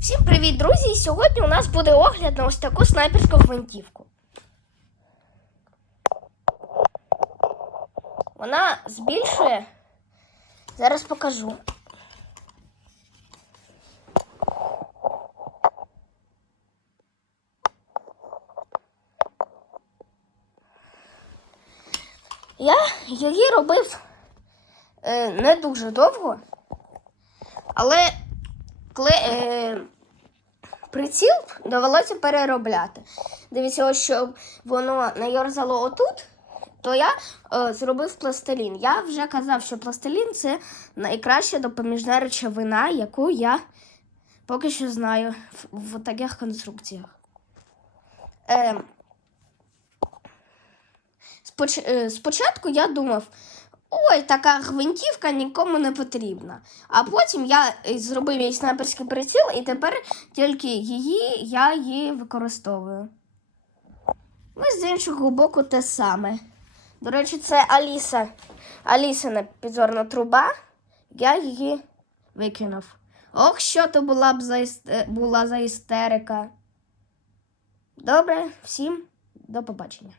Всім привіт, друзі! І Сьогодні у нас буде огляд на ось таку снайперську гвинтівку. Вона збільшує. Зараз покажу. Я її робив е, не дуже довго, але коли е, приціл довелося переробляти. Дивіться, ось щоб воно найорзало отут, то я е, зробив пластилін. Я вже казав, що пластилін це найкраща допоміжна речовина, яку я поки що знаю в, в таких конструкціях. Е, споч, е, спочатку я думав, ой, така гвинтівка нікому не потрібна. А потім я зробив їй снайперський приціл, і тепер тільки її я її використовую. Ось з іншого боку те саме. До речі, це Аліса. Алісина підзорна труба. Я її викинув. Ох, що то була б за, іс- була за істерика. Добре, всім до побачення.